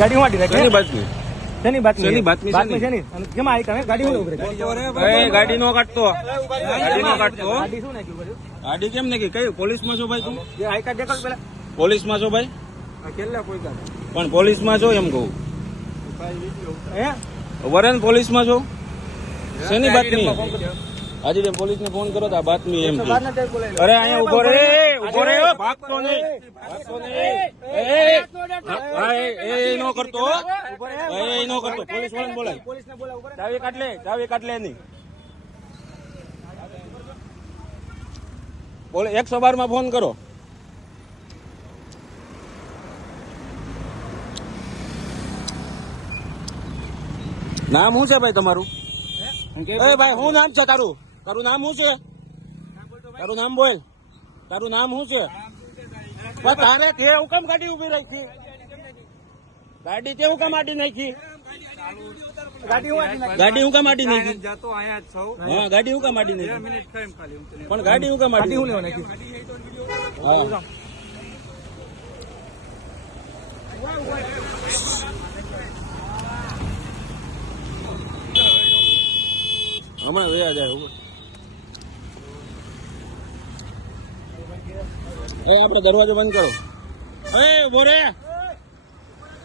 ગાડી હું આડી શેની બાતમી? શેની બાતમી? શેની બાતમી? બાતમી શેની? અને કેમ આવી તમે ગાડી હું ઉભી રહી? એ ગાડી નો કાઢતો, ગાડી નો કાઢતો. ગાડી શું નાખ્યું કર્યું? ગાડી કેમ નાખી? કઈ પોલીસમાં છો ભાઈ તું? જે આઈ કાર્ડ દેખાડ પેલા. પોલીસમાં છો ભાઈ? કેટલા કોઈ ગાડી? પણ પોલીસમાં છો એમ કહું. હે? વરેન પોલીસમાં છો? શેની બાતમી? હાજી બેન પોલીસ ને ફોન કરો તો આ બાતમી એમ. અરે અહીંયા ઉભો રે, ઉભો રે, ભાગતો નહીં, ભાગતો નહીં. એ નો કરતો, એ નો કરતો. પોલીસ વાળાને બોલાય. પોલીસને બોલાવ ઉપર. ચાવી કાઢ લે, ચાવી કાઢ લે એની. બોલે 112 માં ફોન કરો. નામ શું છે ભાઈ તમારું? એ ભાઈ શું નામ છે તારું? તારું નામ શું છે? તારું નામ બોલ. તારું નામ શું છે? તારે તે હું કેમ ગાડી ઉભી રાખી? ગાડી તે હું કેમ આડી નાખી? ગાડી હું કેમ આડી નાખી? હા ગાડી હું કેમ આડી નાખી? પણ ગાડી હું કેમ આડી નાખી? હા હમણાં વયા જાય. એ આપણો દરવાજો બંધ કરો. એ ઉભો રે.